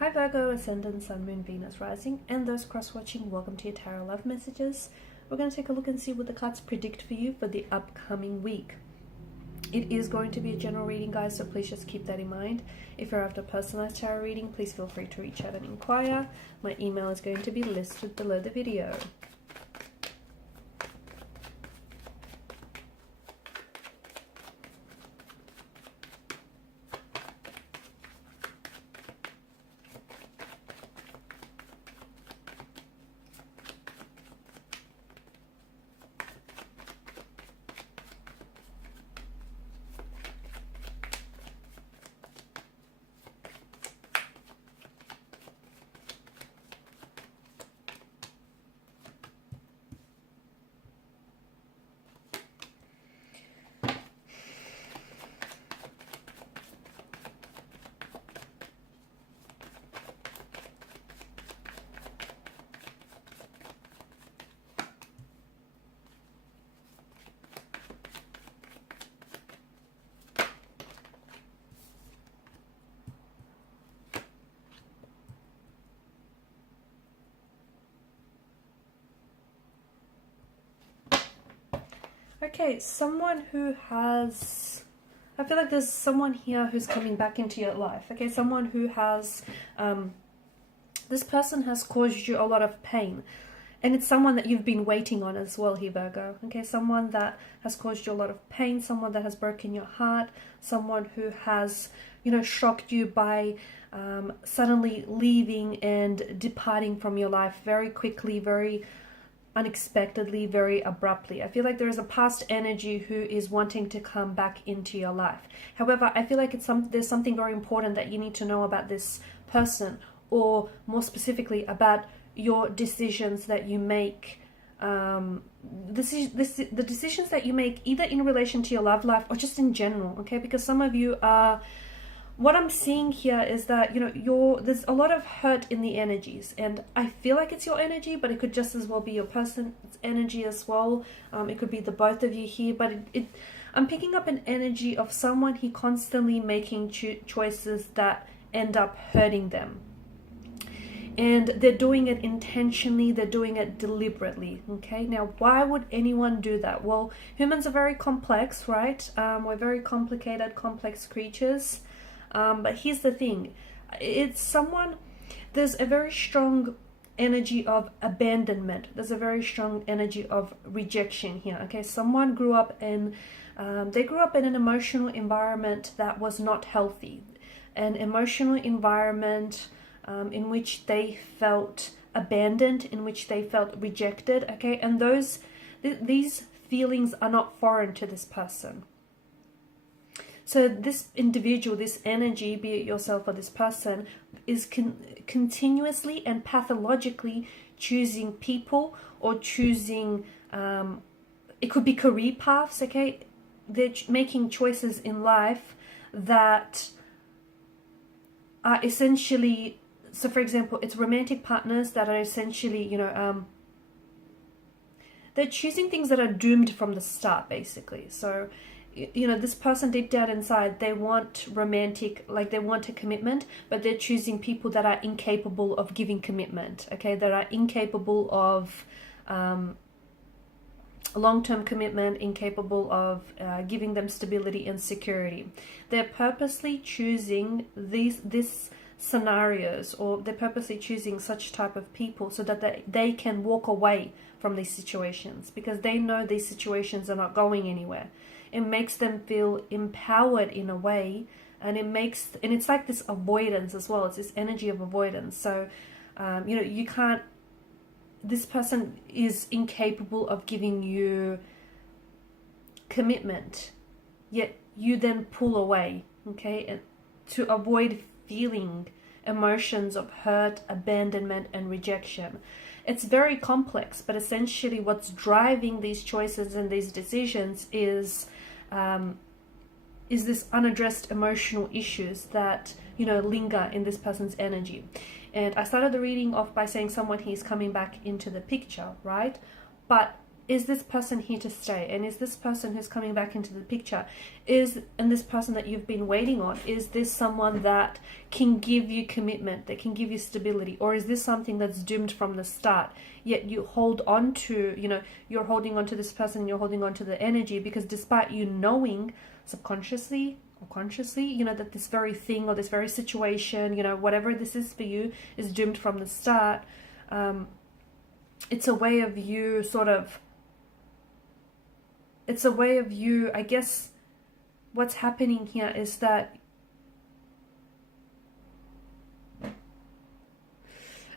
Hi Virgo, Ascendant, Sun, Moon, Venus, Rising, and those cross-watching, welcome to your Tarot Love Messages. We're going to take a look and see what the cards predict for you for the upcoming week. It is going to be a general reading, guys, so please just keep that in mind. If you're after a personalized tarot reading, please feel free to reach out and inquire. My email is going to be listed below the video. Okay, someone who has... I feel like there's someone here who's coming back into your life. Okay, someone who has... this person has caused you a lot of pain. And it's someone that you've been waiting on as well here, Virgo. Okay, someone that has caused you a lot of pain, someone that has broken your heart, someone who has, shocked you by suddenly leaving and departing from your life very quickly, very unexpectedly, very abruptly. I feel like there is a past energy who is wanting to come back into your life. However, I feel like there's something very important that you need to know about this person, or more specifically about your decisions that you make, the decisions that you make either in relation to your love life or just in general, okay? Because some of you are... What I'm seeing here is that, there's a lot of hurt in the energies, and I feel like it's your energy, but it could just as well be your person's energy as well. It could be the both of you here, but I'm picking up an energy of someone he constantly making choices that end up hurting them. And they're doing it intentionally, they're doing it deliberately, okay? Now, why would anyone do that? Well, humans are very complex, right? We're very complicated, complex creatures. But here's the thing, it's someone, there's a very strong energy of abandonment. There's a very strong energy of rejection here, okay? Someone grew up in, they grew up in an emotional environment that was not healthy. An emotional environment in which they felt abandoned, in which they felt rejected, okay? And these feelings are not foreign to this person. So this individual, this energy, be it yourself or this person, is continuously and pathologically choosing people or choosing, it could be career paths, okay? They're making choices in life that are essentially, so for example, it's romantic partners that are essentially, they're choosing things that are doomed from the start, basically. So, this person deep down inside, they want romantic, like they want a commitment, but they're choosing people that are incapable of giving commitment, okay? That are incapable of long-term commitment, incapable of giving them stability and security. They're purposely choosing these scenarios, or they're purposely choosing such type of people so that they can walk away from these situations, because they know these situations are not going anywhere. It makes them feel empowered in a way, and it's like this avoidance as well. It's this energy of avoidance. So, you can't, this person is incapable of giving you commitment, yet you then pull away, okay? And to avoid feeling emotions of hurt, abandonment, and rejection. It's very complex, but essentially what's driving these choices and these decisions is this unaddressed emotional issues that, linger in this person's energy. And I started the reading off by saying someone he's coming back into the picture, right? But is this person here to stay? And is this person who's coming back into the picture, and this person that you've been waiting on, is this someone that can give you commitment, that can give you stability? Or is this something that's doomed from the start, yet you hold on to, you're holding on to this person, you're holding on to the energy, because despite you knowing subconsciously or consciously, that this very thing or this very situation, whatever this is for you, is doomed from the start. It's a way of you I guess what's happening here is that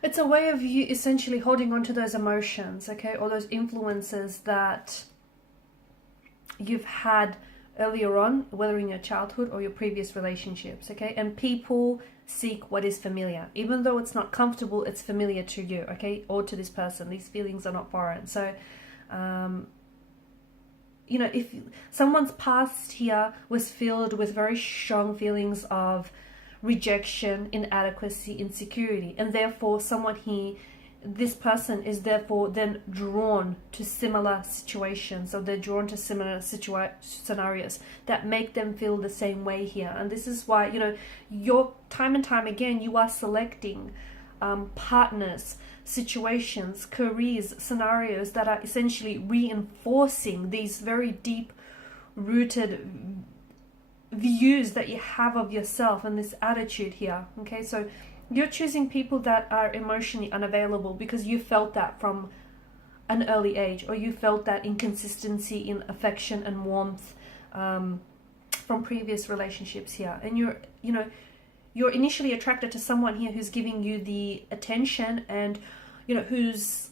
it's a way of you essentially holding on to those emotions, okay, or those influences that you've had earlier on, whether in your childhood or your previous relationships, okay? And people seek what is familiar. Even though it's not comfortable, it's familiar to you, okay, or to this person. These feelings are not foreign. So, if someone's past here was filled with very strong feelings of rejection, inadequacy, insecurity, and therefore this person is therefore then drawn to similar situations, so they're drawn to similar scenarios that make them feel the same way here. And this is why, you're time and time again, you are selecting partners, situations, careers, scenarios that are essentially reinforcing these very deep rooted views that you have of yourself and this attitude here, okay? So you're choosing people that are emotionally unavailable because you felt that from an early age, or you felt that inconsistency in affection and warmth from previous relationships here. And you're initially attracted to someone here who's giving you the attention and, who's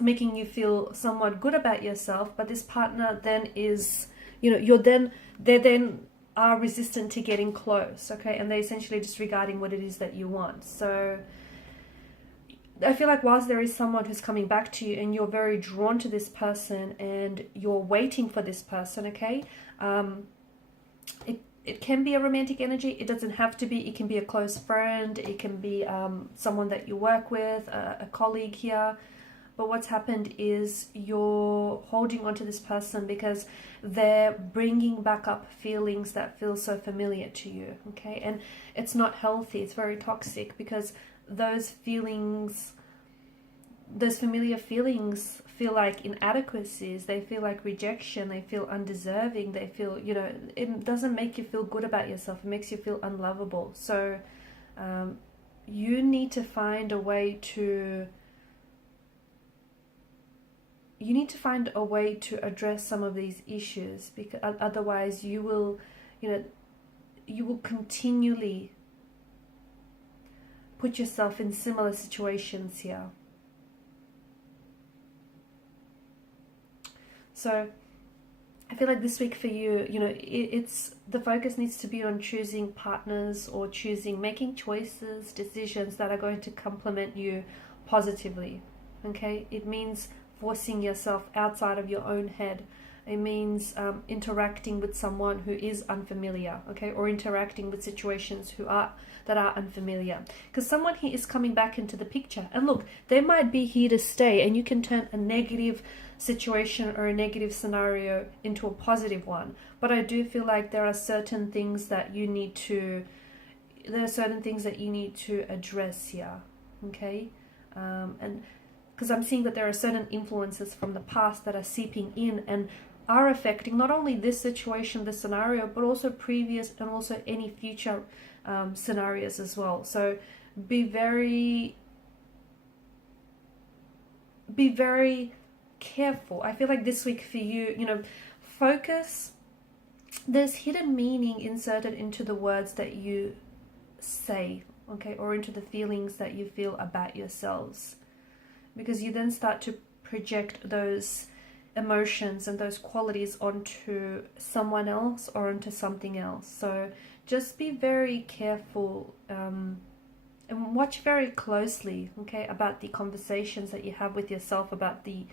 making you feel somewhat good about yourself. But this partner then is, they then are resistant to getting close, okay? And they're essentially disregarding what it is that you want. So I feel like whilst there is someone who's coming back to you and you're very drawn to this person and you're waiting for this person, okay? It can be a romantic energy. It doesn't have to be. It can be a close friend. It can be someone that you work with, a colleague here. But what's happened is you're holding on to this person because they're bringing back up feelings that feel so familiar to you, okay? And it's not healthy. It's very toxic because those feelings, those familiar feelings feel like inadequacies. They feel like rejection. They feel undeserving. They feel, it doesn't make you feel good about yourself. It makes you feel unlovable. So you need to find a way to address some of these issues, because otherwise you will continually put yourself in similar situations here. So I feel like this week for you, it's the focus needs to be on choosing partners or making choices, decisions that are going to complement you positively, okay? It means forcing yourself outside of your own head. It means interacting with someone who is unfamiliar, okay, or interacting with situations that are unfamiliar. Because someone here is coming back into the picture, and look, they might be here to stay, and you can turn a negative situation or a negative scenario into a positive one. But I do feel like there are certain things that you need to address here, okay, and because I'm seeing that there are certain influences from the past that are seeping in and are affecting not only this situation, this scenario, but also previous and also any future scenarios as well. So be very careful. I feel like this week for you, focus. There's hidden meaning inserted into the words that you say, okay, or into the feelings that you feel about yourselves. Because you then start to project those emotions and those qualities onto someone else or onto something else. So just be very careful and watch very closely, okay, about the conversations that you have with yourself, about the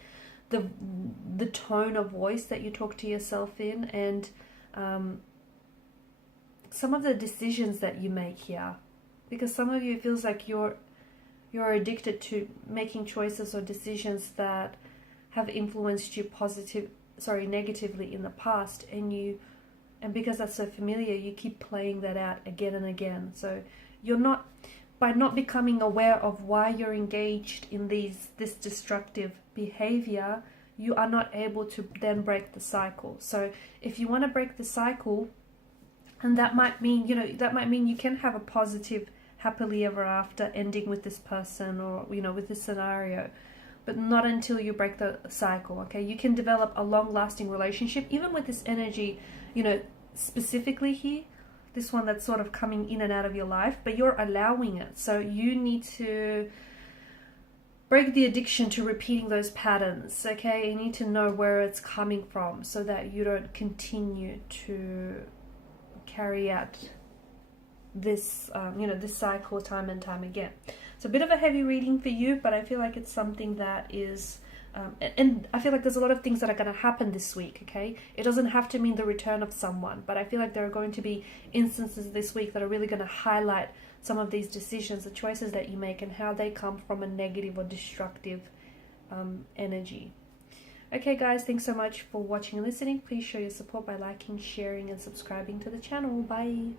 tone of voice that you talk to yourself in, and some of the decisions that you make here. Because some of you, it feels like you're addicted to making choices or decisions that have influenced you negatively in the past, and because that's so familiar, you keep playing that out again and again. So by not becoming aware of why you're engaged in this destructive behavior, you are not able to then break the cycle. So if you want to break the cycle, and that might mean you can have a positive, happily ever after ending with this person, or with this scenario, but not until you break the cycle. Okay, you can develop a long-lasting relationship even with this energy, specifically here, this one that's sort of coming in and out of your life, but you're allowing it. So you need to break the addiction to repeating those patterns. Okay, you need to know where it's coming from so that you don't continue to carry out this this cycle time and time again. It's a bit of a heavy reading for you, but I feel like it's something that is and I feel like there's a lot of things that are going to happen this week. Okay, it doesn't have to mean the return of someone, but I feel like there are going to be instances this week that are really going to highlight some of these decisions, the choices that you make, and how they come from a negative or destructive energy. Okay guys, thanks so much for watching and listening. Please show your support by liking, sharing and subscribing to the channel. Bye.